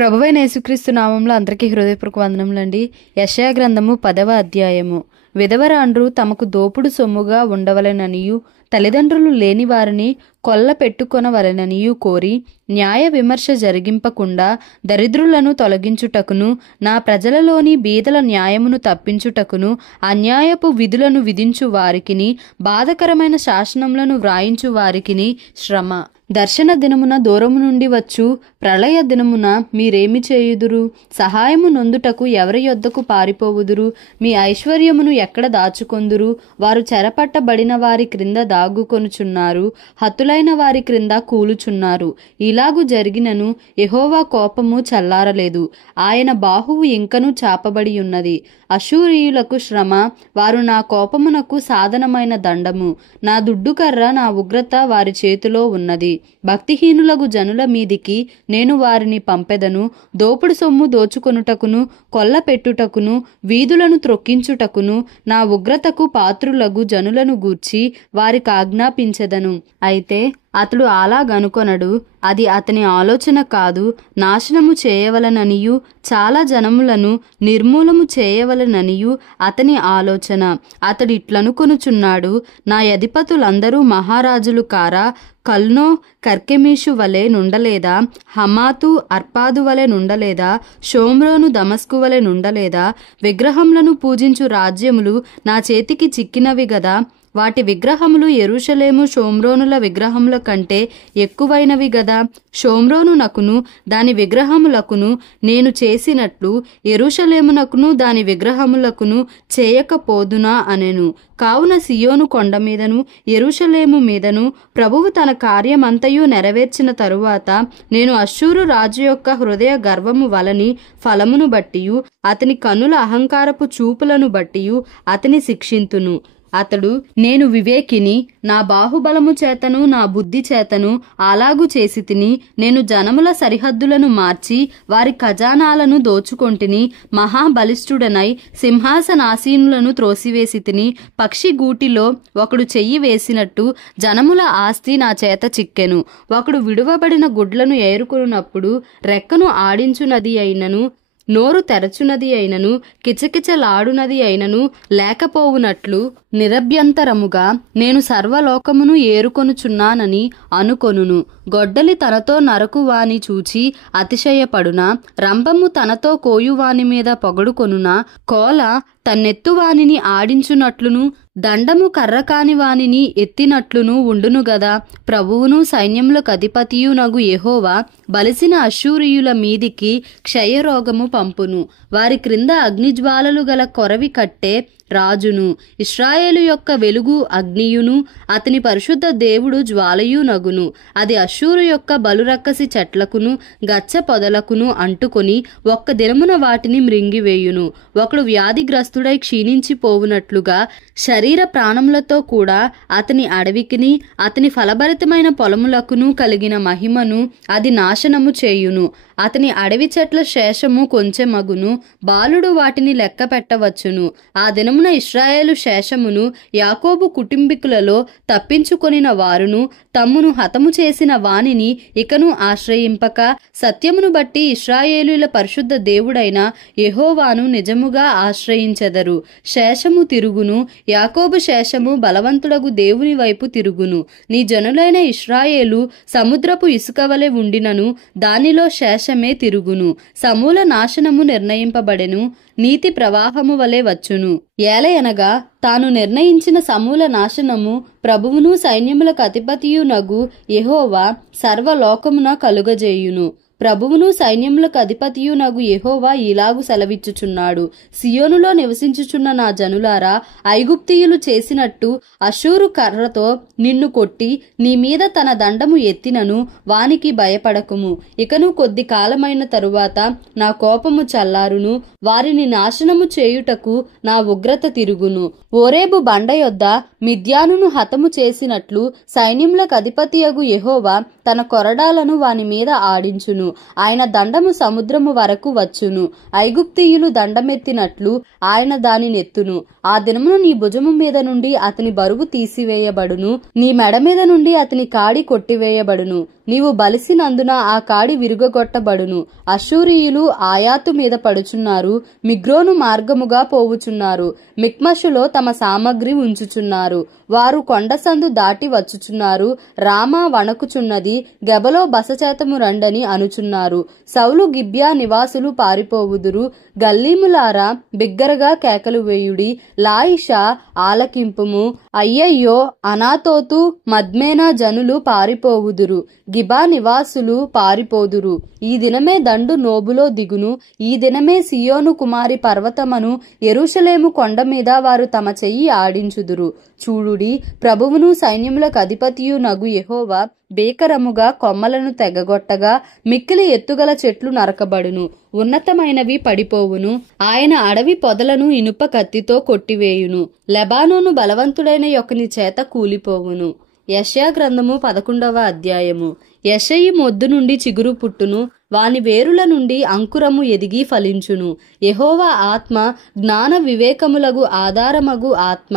ప్రభువైన యేసుక్రీస్తు నామంలో అందరికీ హృదయపూర్వక వందనములండి. యెషయా గ్రంథము 10వ అధ్యాయము. విధవరాండ్రు తమకు దోపుడు సొమ్ముగా ఉండవలెననియు తల్లిదండ్రులు లేని వారిని కొల్ల పెట్టుకొనవలెననియు కోరి న్యాయ విమర్శ జరిగింపకుండా దరిద్రులను తొలగించుటకును నా ప్రజలలోని బీదల న్యాయమును తప్పించుటకును అన్యాయపు విధులను విధించు వారికిని బాధకరమైన శాసనములను వ్రాయించు వారికిని శ్రమ. దర్శన దినమున దూరము నుండి వచ్చు ప్రళయ దినమున మీరేమి చేయుదురు? సహాయము నొందుటకు ఎవరి యొద్దకు పారిపోవుదురు? మీ ఐశ్వర్యమును ఎక్కడ దాచుకొందురు? వారు చెరపట్టబడిన వారి క్రింద దాగుకొనుచున్నారు, హతులైన వారి క్రింద కూలుచున్నారు. ఇలాగు జరిగినను యెహోవా కోపము చల్లారలేదు, ఆయన బాహువు ఇంకనూ చాపబడి ఉన్నది. అశూరీయులకు శ్రమ, వారు నా కోపమునకు సాధనమైన దండము. నా దుడ్డుకర్ర, నా ఉగ్రత వారి చేతిలో ఉన్నది. భక్తిహీనులకు జనుల మీదికి నేను వారిని పంపెదను. దోపుడు సొమ్ము దోచుకొనుటకును కొల్ల పెట్టుటకును వీధులను త్రొక్కించుటకును నా ఉగ్రతకు పాత్రులగు జనులను గూర్చి వారికి ఆజ్ఞాపించెదను. అయితే అతడు అలాగనుకొనడు, అది అతని ఆలోచన కాదు. నాశనము చేయవలననియు చాలా జనములను నిర్మూలము చేయవలననియు అతని ఆలోచన. అతడు ఇట్లనుకొనుచున్నాడు, నా అధిపతులందరూ మహారాజులు కారా? కల్నో కర్కెమీషు వలె నుండలేదా? హమాతు అర్పాదు వలె నుండలేదా? షోమ్రోను దమస్కు వలె నుండలేదా? విగ్రహములను పూజించు రాజ్యములు నా చేతికి చిక్కినవి గదా. వాటి విగ్రహములు యెరూషలేము షోమ్రోనుల విగ్రహముల కంటే ఎక్కువైనవి గదా. షోమ్రోనునకును దాని విగ్రహములకును నేను చేసినట్లు యెరూషలేమునకును దాని విగ్రహములకును చేయకపోదునా అనెను. కావున సియోను కొండ మీదను యెరూషలేము మీదను ప్రభువు తన కార్యమంతయు నెరవేర్చిన తరువాత నేను అష్షూరు రాజు యొక్క హృదయ గర్వము వలని ఫలమును బట్టియు అతని కనుల అహంకారపు చూపులను బట్టియు అతని శిక్షింతును. అతడు, నేను వివేకిని, నా బాహుబలము చేతను నా బుద్ధి చేతను అలాగు చేసి తిని, నేను జనముల సరిహద్దులను మార్చి వారి ఖజానాలను దోచుకొంటిని. మహాబలిష్ఠుడనై సింహాసనాసీనులను త్రోసివేసి తిని. పక్షి గూటిలో ఒకడు చెయ్యి వేసినట్టు జనముల ఆస్తి నా చేత చిక్కెను. ఒకడు విడువబడిన గుడ్లను ఏరుకున్నప్పుడు రెక్కను ఆడించునది అయినను నోరు తెరచునది అయినను కిచకిచలాడునది అయినను లేకపోవునట్లు నిరభ్యంతరముగా నేను సర్వలోకమును ఏరుకొనుచున్నానని అనుకొనును. గొడ్డలి తనతో నరకువాని చూచి అతిశయపడునా? రంపము తనతో కోయువాని మీద పొగడుకొనునా? కోల తన్నెత్తువానిని ఆడించునట్లును దండము కర్రకాని వానిని ఎత్తినట్లును ఉండును గదా. ప్రభువును సైన్యములకు అధిపతియునగు యెహోవా బలిసిన అష్షూరీయుల మీదికి క్షయరోగము పంపును. వారి క్రింద అగ్నిజ్వాలలు గల కొరవి కట్టే రాజును, ఇశ్రాయేలు యొక్క వెలుగు అగ్నియును అతని పరిశుద్ధ దేవుడు జ్వాలయు నగును. అది అష్షూరు యొక్క బలురక్కసి చెట్లకును గచ్చ పొదలకును అంటుకొని ఒక్క దినమున వాటిని మృంగివేయును. ఒకడు వ్యాధిగ్రస్తుడై క్షీణించిపోవునట్లుగా శరీర ప్రాణములతో కూడా అతని అడవికిని అతని ఫలభరితమైన పొలములకును కలిగిన మహిమను అది నాశనము చేయును. అతని అడవి చెట్ల శేషము కొంచెమగును, బాలుడు వాటిని లెక్క పెట్టవచ్చును. ఆ దినమున ఇశ్రాయేలు శేషమును యాకోబు కుటుంబీకులలో తప్పించుకొనిన వారును తమ్మును హతము చేసిన వానిని ఇకను ఆశ్రయింపక సత్యమును బట్టి ఇశ్రాయేలుల పరిశుద్ధ దేవుడైన యెహోవాను నిజముగా ఆశ్రయించెదరు. శేషము తిరుగును, యాకోబు శేషము బలవంతుడగు దేవుని వైపు తిరుగును. నీ జనులైన ఇశ్రాయేలు సముద్రపు ఇసుక వలె ఉండినను దానిలో శేషమే తిరుగును. సమూల నాశనము నిర్ణయింపబడెను, నీతి ప్రవాహము వలె వచ్చును. ఏలయనగా తాను నిర్ణయించిన సమూల నాశనము ప్రభువును సైన్యములకు అధిపతియునగు యెహోవా సర్వలోకమున కలుగజేయును. ప్రభువును సైన్యములకు అధిపతియునగు యెహోవా ఇలాగు సెలవిచ్చుచున్నాడు, సియోనులో నివసించుచున్న నా జనులారా, ఐగుప్తీయులు చేసినట్టు అష్షూరు కర్రతో నిన్ను కొట్టి నీ మీద తన దండము ఎత్తినను వానికి భయపడకుము. ఇకను కొద్ది కాలమైన తరువాత నా కోపము చల్లారును, వారిని నాశనము చేయుటకు నా ఉగ్రత తిరుగును. ఓరేబు బండ యొద్ద మిద్యానును హతము చేసినట్లు సైన్యములకు అధిపతియగు యెహోవా తన కొరడాలను వాని మీద ఆడించును. ఆయన దండము సముద్రము వరకు వచ్చును. ఐగుప్తీయులు దండమెత్తినట్లు ఆయన దానినెత్తును. ఆ దినమున నీ భుజము మీద నుండి అతని బరువు తీసివేయబడును, నీ మెడ మీద నుండి అతని కాడి కొట్టివేయబడును. నీవు బలిసినందున ఆ కాడి విరుగగొట్టబడును. అష్షూరీయులు ఆయాతు మీద పడుచున్నారు, మిగ్రోను మార్గముగా పోవుచున్నారు, మిక్మషులో తమ సామగ్రి ఉంచుచున్నారు. వారు కొండసందు దాటి వచ్చుచున్నారు, రామా వణకుచున్నది, గెబలో బసచేతము రండని అనుచున్నారు. సౌలు గిబ్యా నివాసులు పారిపోవుదురు, గల్లీములారా బిగ్గరగా కేకలు వేయుడి. లాయిషా ఆలకింపుము, అయ్యయ్యో అనాతోతు మద్మేనా జనులు పారిపోవుదురు, గిబా నివాసులు పారిపోదురు. ఈ దినమే దండు నోబులో దిగును, ఈ దినమే సియోను కుమారి పర్వతమను యెరూషలేము కొండ మీద వారు తమ చెయ్యి ఆడించుదురు. చూడుడి, ప్రభువును సైన్యములకు అధిపతియు నగు యెహోవా భీకరముగా కొమ్మలను తెగగొట్టగా మిక్కిలి ఎత్తుగల చెట్లు నరకబడును, ఉన్నతమైనవి పడిపోవును. ఆయన అడవి పొదలను ఇనుప కత్తితో కొట్టివేయును, లెబానోను బలవంతుడైన యొక్కని చేత కూలిపోవును. యెషయా గ్రంథము 11వ అధ్యాయము. యెషయి మొద్దు నుండి చిగురు పుట్టును, వాని వేరుల నుండి అంకురము ఎదిగి ఫలించును. యెహోవా ఆత్మ జ్ఞాన వివేకములకు ఆధారమగు ఆత్మ,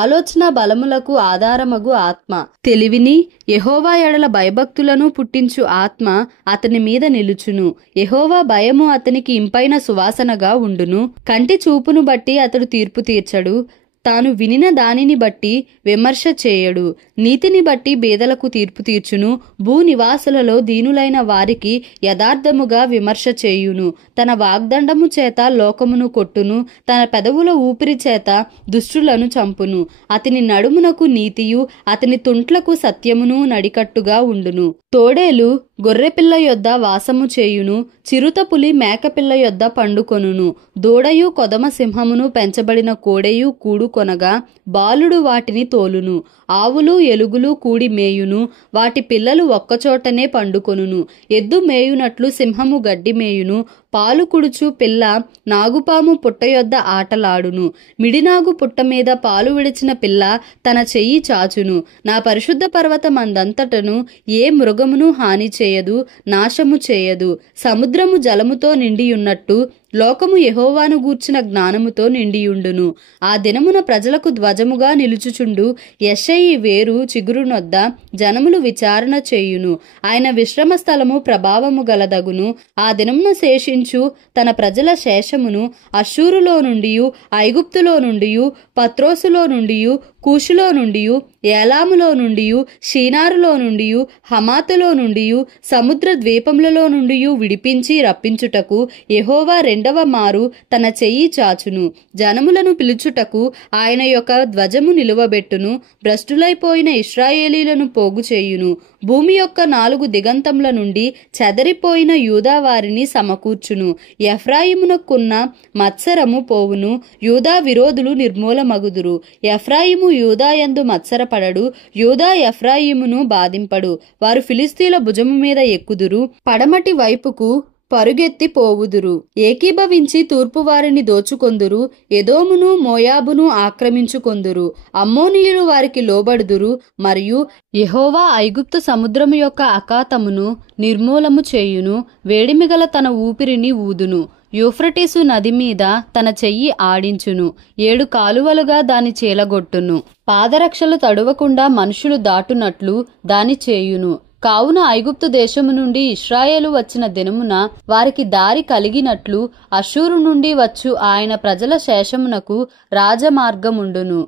ఆలోచన బలములకు ఆధారమగు ఆత్మ, తెలివిని యెహోవా ఎడల భయభక్తులను పుట్టించు ఆత్మ అతని మీద నిలుచును. యెహోవా భయము అతనికి ఇంపైన సువాసనగా ఉండును. కంటి చూపును బట్టి అతడు తీర్పు తీర్చడు, తాను వినిన దానిని బట్టి విమర్శ చేయడు. నీతిని బట్టి బేదలకు తీర్పు తీర్చును, భూనివాసులలో దీనులైన వారికి యథార్థముగా విమర్శ చేయును. తన వాగ్దండము చేత లోకమును కొట్టును, తన పెదవుల ఊపిరి చేత దుష్టులను చంపును. అతని నడుమునకు నీతియు అతని తుంట్లకు సత్యమును నడికట్టుగా ఉండును. తోడేలు గొర్రెపిల్ల యొద్ద వాసము చేయును, చిరుత పులి మేకపిల్ల యొద్ద పండుకొనును. దూడయు కొదమ సింహమును పెంచబడిన కోడెయు కూడుకొనగా బాలుడు వాటిని తోలును. ఆవులు ఎలుగులు కూడి మేయును, వాటి పిల్లలు ఒక్కచోటనే పండుకొనును. ఎద్దు మేయునట్లు సింహము గడ్డి మేయును, పాలు కుడుచు పిల్ల నాగుపాము పుట్ట యొద్ద ఆటలాడును. మిడినాగు పుట్ట మీద పాలు విడిచిన పిల్ల తన చెయ్యి చాచును. నా పరిశుద్ధ పర్వతమందంతటను ఏ మృగమును హాని చేయదు, నాశము చేయదు. సముద్రము జలముతో నిండియున్నట్టు లోకము యెహోవాను గూర్చిన జ్ఞానముతో నిండియుండును. ఆ దినమున ప్రజలకు ధ్వజముగా నిలుచుచుండు యెషయి వేరు చిగురునొద్ద జనములు విచారణ చేయును. ఆయన విశ్రమ స్థలము ప్రభావము గలదగును. ఆ దినమున శేషించు తన ప్రజల శేషమును అష్షూరులో నుండి, ఐగుప్తులో నుండి, పత్రోసులో నుండి, కూషులో నుండి, ఏలాములో నుండి, షీనారులో నుండి, హమాతులో నుండి, సముద్ర ద్వీపములలో నుండి విడిపించి రప్పించుటకు యెహోవా రెండవ మారు తన చెయ్యి చాచును. జనములను పిలుచుటకు ఆయన యొక్క ధ్వజము నిలువబెట్టును. భ్రష్టులైపోయిన ఇశ్రాయేలీలను పోగు చేయును. భూమి యొక్క 4 దిగంతముల నుండి చెదరిపోయిన యూదా వారిని సమకూర్చును. ఎఫ్రాయిమునకున్న మత్సరము పోవును, యూదా విరోధులు నిర్మూలమగుదురు. ఎఫ్రాయిము యూదా యందు మత్సరపడడు, యూదా ఎఫ్రాయిమును బాధింపడు. వారు ఫిలిస్తీల భుజము మీద ఎక్కుదురు, పడమటి వైపుకు పరుగెత్తి పోవుదురు. ఏకీభవించి తూర్పు వారిని దోచుకొందురు, ఎదోమును మోయాబును ఆక్రమించుకొందురు. అమ్మోనీయులు వారికి లోబడుదురు, మరియు యెహోవా ఐగుప్తు సముద్రము యొక్క అకాతమును నిర్మూలము చేయును. వేడిమిగల తన ఊపిరిని ఊదును. యూఫ్రటీసు నది మీద తన చెయ్యి ఆడించును. 7 కాలువలుగా దాని చీలగొట్టును. పాదరక్షలు తడువకుండా మనుషులు దాటునట్లు దాని చేయును. కావున ఐగుప్తు దేశము నుండి ఇశ్రాయేలు వచ్చిన దినమున వారికి దారి కలిగినట్లు అష్షూరు నుండి వచ్చు ఆయన ప్రజల శేషమునకు రాజమార్గముండును.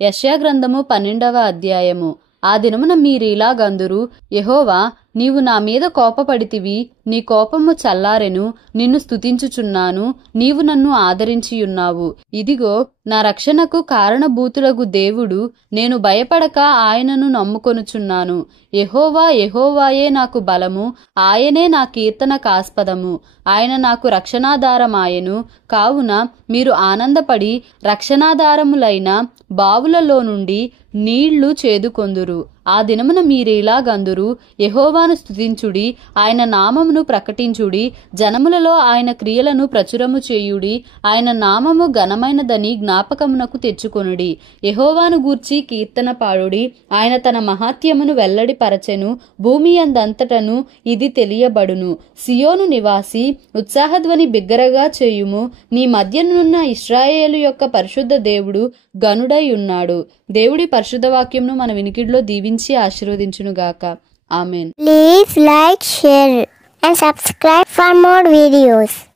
యెషయా గ్రంథము 12వ అధ్యాయము. ఆ దినమున మీరిలాగందురు, యెహోవా నీవు నా మీద కోపపడితివి, నీ కోపము చల్లారెను, నిన్ను స్తుతించుచున్నాను, నీవు నన్ను ఆదరించియున్నావు. ఇదిగో నా రక్షణకు కారణభూతులగు దేవుడు, నేను భయపడక ఆయనను నమ్ముకొనుచున్నాను. యెహోవా యెహోవాయే నాకు బలము, ఆయనే నా కీర్తనకాస్పదము, ఆయన నాకు రక్షణాధారమాయెను. కావున మీరు ఆనందపడి రక్షణాధారములైన బావులలో నుండి నీళ్లు చేదుకొందురు. ఆ దినమున మీరిలాగందురు, యెహోవాను స్తుతించుడి, ఆయన నామమును ప్రకటించుడి, జనములలో ఆయన క్రియలను ప్రచురము చేయుడి, ఆయన నామము ఘనమైనదని జ్ఞాపకము జ్ఞాపకమునకు తెచ్చుకొనుడి. యెహోవాను గూర్చి కీర్తన పాడుడి. ఆయన తన మహాత్యమును వెల్లడి పరచెను. భూమి అందంతటను ఇది తెలియబడును. సియోను నివాసి, ఉత్సాహధ్వని బిగ్గరగా చేయుము. నీ మధ్యనున్న ఇశ్రాయేలు యొక్క పరిశుద్ధ దేవుడు గనుడై ఉన్నాడు. దేవుడి పరిశుద్ధ వాక్యంను మన వినికిడిలో దీవించి ఆశీర్వదించునుగాక. Amen. Please like, share and subscribe for more videos.